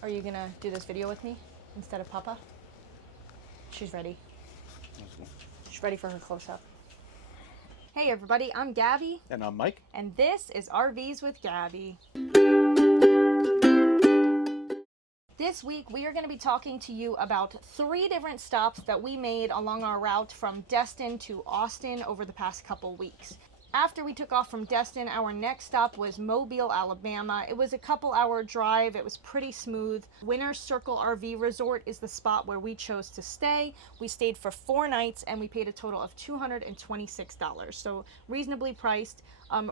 Are you gonna do this video with me instead of Papa? She's ready. She's ready for her close-up. Hey everybody, I'm Gabby. And I'm Mike. And this is RVs with Gabby. This week we are going to be talking to you about 3 different stops that we made along our route from Destin to Austin over the past couple weeks. After we took off from Destin, our next stop was Mobile, Alabama. It was a couple-hour drive. It was pretty smooth. Winter Circle RV Resort is the spot where we chose to stay. We stayed for 4 nights and we paid a total of $226, so reasonably priced.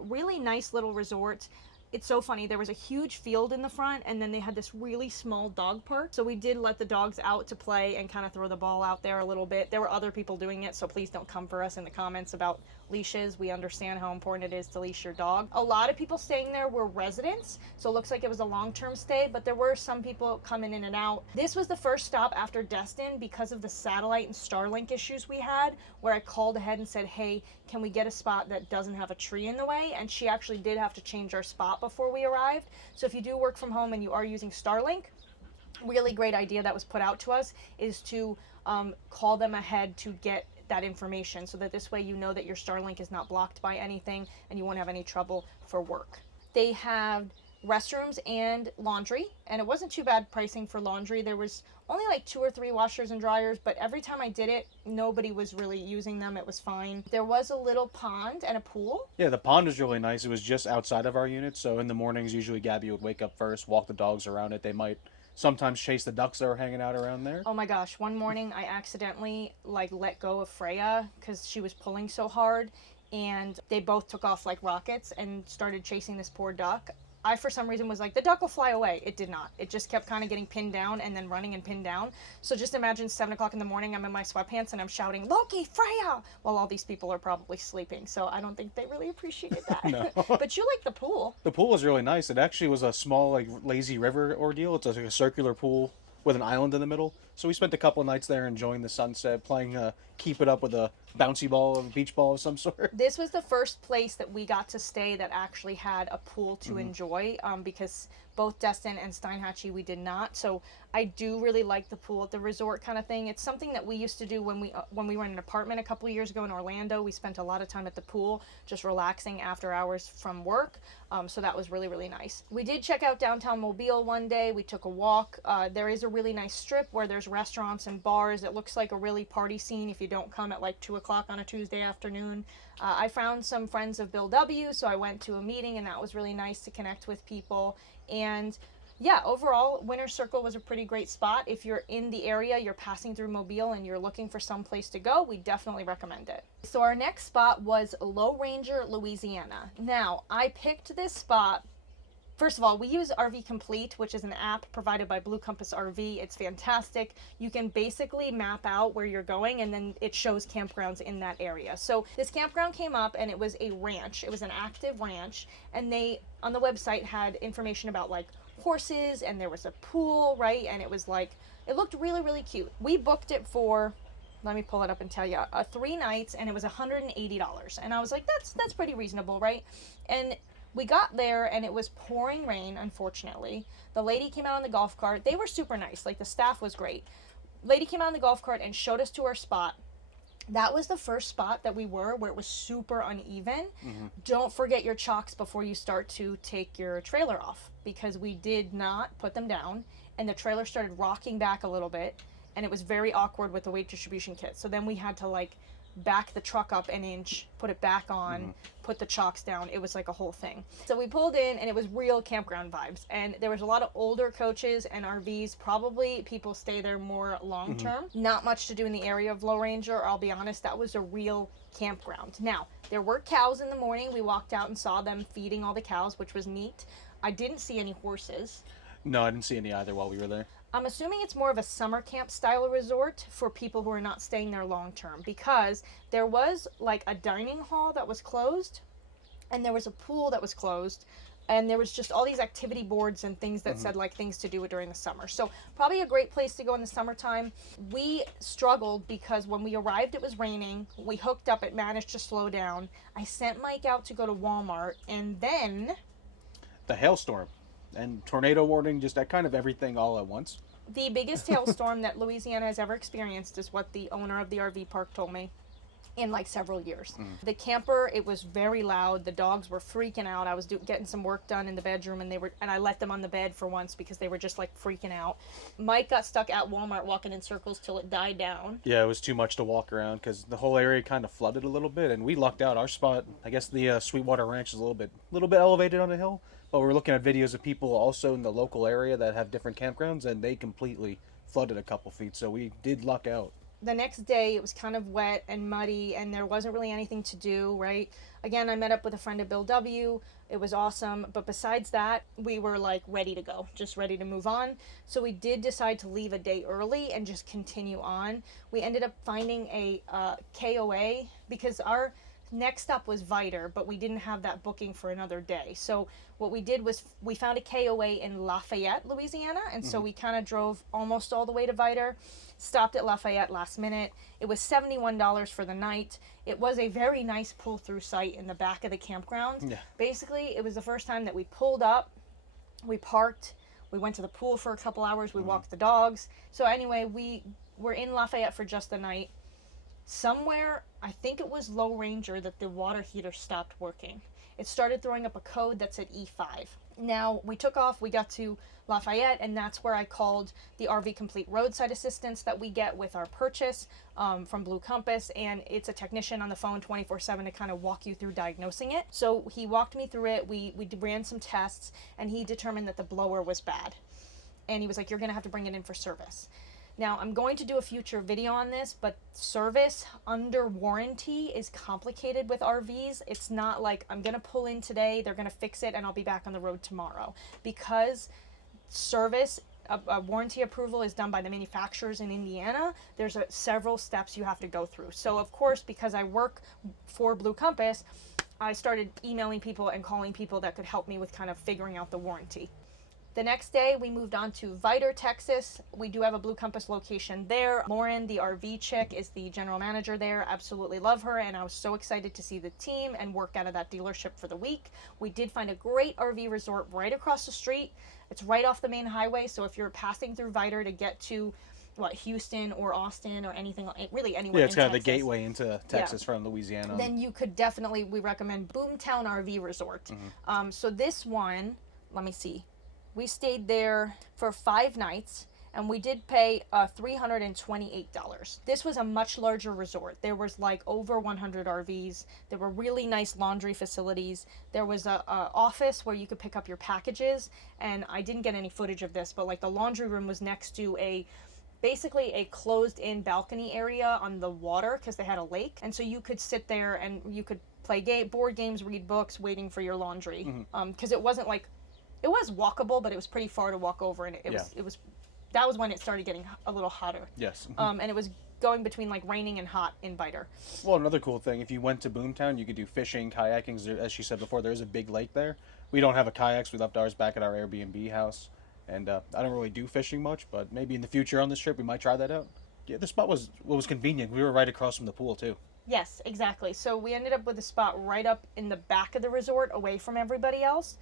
Really nice little resort. It's so funny, there was a huge field in the front and then they had this really small dog park. So we did let the dogs out to play and kind of throw the ball out there a little bit. There were other people doing it, so please don't come for us in the comments about leashes. We understand how important it is to leash your dog. A lot of people staying there were residents, so it looks like it was a long-term stay, but there were some people coming in and out. This was the first stop after Destin because of the satellite and Starlink issues we had, where I called ahead and said, hey, can we get a spot that doesn't have a tree in the way? And she actually did have to change our spot before we arrived. So if you do work from home and you are using Starlink, really great idea that was put out to us is to call them ahead to get that information, so that this way you know that your Starlink is not blocked by anything and you won't have any trouble for work. They have restrooms and laundry, and it wasn't too bad pricing for laundry. There was only like 2 or 3 washers and dryers, but every time I did it, nobody was really using them. It was fine. There was a little pond and a pool. Yeah, the pond was really nice. It was just outside of our unit, so in the mornings, usually Gabby would wake up first, walk the dogs around it. They might sometimes chase the ducks that were hanging out around there. Oh my gosh, one morning I accidentally let go of Freya because she was pulling so hard, and they both took off like rockets and started chasing this poor duck. I, for some reason, was like, the duck will fly away. It did not. It just kept kind of getting pinned down and then running and pinned down. So just imagine 7 o'clock in the morning, I'm in my sweatpants and I'm shouting, Loki, Freya, while all these people are probably sleeping. So I don't think they really appreciated that. No. But you like the pool. The pool was really nice. It actually was a small, lazy river ordeal. It's like a circular pool with an island in the middle. So we spent a couple of nights there enjoying the sunset, playing Keep It Up with a bouncy ball, a beach ball of some sort. This was the first place that we got to stay that actually had a pool to enjoy, because both Destin and Steinhatchee we did not. So I do really like the pool at the resort kind of thing. It's something that we used to do when we were in an apartment a couple of years ago in Orlando. We spent a lot of time at the pool just relaxing after hours from work. So that was really, really nice. We did check out downtown Mobile one day. We took a walk. There is a really nice strip where there's restaurants and bars. It looks like a really party scene if you don't come at like 2 o'clock on a Tuesday afternoon. I found some friends of Bill W, so I went to a meeting and that was really nice to connect with people. And yeah, overall, Winter Circle was a pretty great spot. If you're in the area, you're passing through Mobile and you're looking for some place to go, we definitely recommend it. So our next spot was Loranger, Louisiana. Now, I picked this spot. First of all, we use RV Complete, which is an app provided by Blue Compass RV. It's fantastic. You can basically map out where you're going and then it shows campgrounds in that area. So this campground came up and it was a ranch. It was an active ranch, and they, on the website, had information about like horses, and there was a pool, right? And it was like, it looked really, really cute. We booked it for, let me pull it up and tell you, 3 nights, and it was $180. And I was like, that's pretty reasonable, right? And we got there and it was pouring rain, unfortunately. The lady came out on the golf cart. They were super nice. Like, the staff was great. Lady came out on the golf cart and showed us to our spot. That was the first spot that we were where it was super uneven. Don't forget your chocks before you start to take your trailer off, because we did not put them down and the trailer started rocking back a little bit and it was very awkward with the weight distribution kit. So then we had to back the truck up an inch, put it back on, put the chocks down. It was like a whole thing. So we pulled in and it was real campground vibes. And there was a lot of older coaches and RVs. Probably people stay there more long term. Not much to do in the area of Loranger. I'll be honest, that was a real campground. Now, there were cows in the morning. We walked out and saw them feeding all the cows, which was neat. I didn't see any horses. No, I didn't see any either while we were there. I'm assuming it's more of a summer camp style resort for people who are not staying there long term, because there was like a dining hall that was closed and there was a pool that was closed, and there was just all these activity boards and things that said like things to do during the summer. So probably a great place to go in the summertime. We struggled because when we arrived it was raining. We hooked up, it managed to slow down. I sent Mike out to go to Walmart, and then The hailstorm. and tornado warning, just that kind of everything all at once. The biggest hailstorm that Louisiana has ever experienced is what the owner of the RV park told me in like several years. The camper, it was very loud. The dogs were freaking out. I was getting some work done in the bedroom, and I let them on the bed for once because they were just like freaking out. Mike got stuck at Walmart walking in circles till it died down. Yeah, it was too much to walk around because the whole area kind of flooded a little bit, and we lucked out. Our spot, I guess the Sweetwater Ranch is a little bit elevated on a hill, but we're looking at videos of people also in the local area that have different campgrounds, and they completely flooded a couple feet, so we did luck out. The next day it was kind of wet and muddy, and there wasn't really anything to do, right? Again, I met up with a friend of Bill W. It was awesome, but besides that, we were like ready to go, just ready to move on. So we did decide to leave a day early and just continue on. We ended up finding a KOA because our next up was Viter, but we didn't have that booking for another day. So what we did was we found a KOA in Lafayette, Louisiana, and so we kind of drove almost all the way to Viter, stopped at Lafayette last minute. It was $71 for the night. It was a very nice pull-through site in the back of the campground. Yeah. Basically, it was the first time that we pulled up, we parked, we went to the pool for a couple hours, we walked the dogs. So anyway, we were in Lafayette for just the night. Somewhere, I think it was Loranger, that the water heater stopped working. It started throwing up a code that said E5. Now, we took off, we got to Lafayette, and that's where I called the RV Complete roadside assistance that we get with our purchase from Blue Compass, and it's a technician on the phone 24/7 to kind of walk you through diagnosing it. So he walked me through it, we ran some tests, and he determined that the blower was bad. And he was like, you're going to have to bring it in for service. Now, I'm going to do a future video on this, but service under warranty is complicated with RVs. It's not like I'm going to pull in today, they're going to fix it, and I'll be back on the road tomorrow. Because service, a warranty approval is done by the manufacturers in Indiana, there's several steps you have to go through. So, of course, because I work for Blue Compass, I started emailing people and calling people that could help me with kind of figuring out the warranty. The next day, we moved on to Viter, Texas. We do have a Blue Compass location there. Lauren, the RV chick, is the general manager there. Absolutely love her, and I was so excited to see the team and work out of that dealership for the week. We did find a great RV resort right across the street. It's right off the main highway, so if you're passing through Viter to get to Houston or Austin or anything, really anywhere. Yeah, it's kind of the Texas, gateway into Texas from Louisiana. Then you could definitely, we recommend Boomtown RV Resort. So this one, let me see. We stayed there for 5 nights, and we did pay $328. This was a much larger resort. There was like over 100 RVs. There were really nice laundry facilities. There was a office where you could pick up your packages, and I didn't get any footage of this, but like the laundry room was next to basically a closed-in balcony area on the water because they had a lake, and so you could sit there and you could play board games, read books, waiting for your laundry. Because it wasn't like, it was walkable, but it was pretty far to walk over, and it was that was when it started getting a little hotter. Yes. And it was going between like raining and hot in Viter. Well, another cool thing, if you went to Boomtown, you could do fishing, kayaking. As she said before, there's a big lake there. We don't have a kayaks. We left ours back at our Airbnb house, and I don't really do fishing much, but maybe in the future on this trip we might try that out. Yeah, the spot was convenient. We were right across from the pool too. Yes, exactly. So we ended up with a spot right up in the back of the resort, away from everybody else.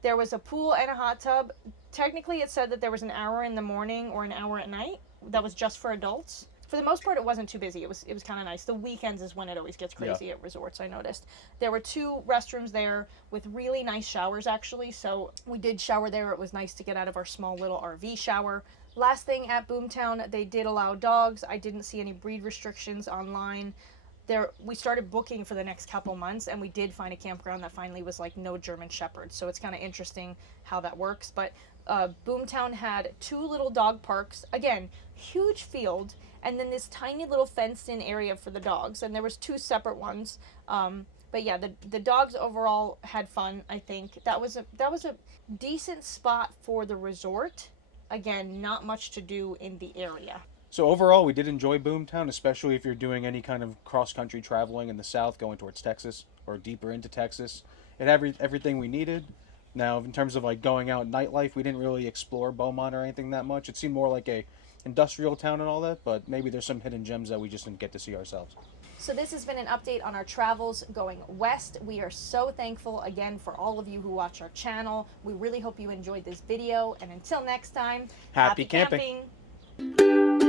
There was a pool and a hot tub. Technically, it said that there was an hour in the morning or an hour at night. That was just for adults. For the most part, it wasn't too busy. It was kind of nice. The weekends is when it always gets crazy at resorts, I noticed. There were 2 restrooms there with really nice showers, actually. So we did shower there. It was nice to get out of our small little RV shower. Last thing, at Boomtown, they did allow dogs. I didn't see any breed restrictions online. We started booking for the next couple months, and we did find a campground that finally was like no German Shepherds. So it's kind of interesting how that works. But Boomtown had 2 little dog parks. Again, huge field, and then this tiny little fenced-in area for the dogs. And there was 2 separate ones. But yeah, the dogs overall had fun. I think that was a decent spot for the resort. Again, not much to do in the area. So overall, we did enjoy Boomtown, especially if you're doing any kind of cross-country traveling in the south, going towards Texas or deeper into Texas. It had everything we needed. Now, in terms of like going out nightlife, we didn't really explore Beaumont or anything that much. It seemed more like a industrial town and all that, but maybe there's some hidden gems that we just didn't get to see ourselves. So this has been an update on our travels going west. We are so thankful again for all of you who watch our channel. We really hope you enjoyed this video, and until next time, Happy camping. camping.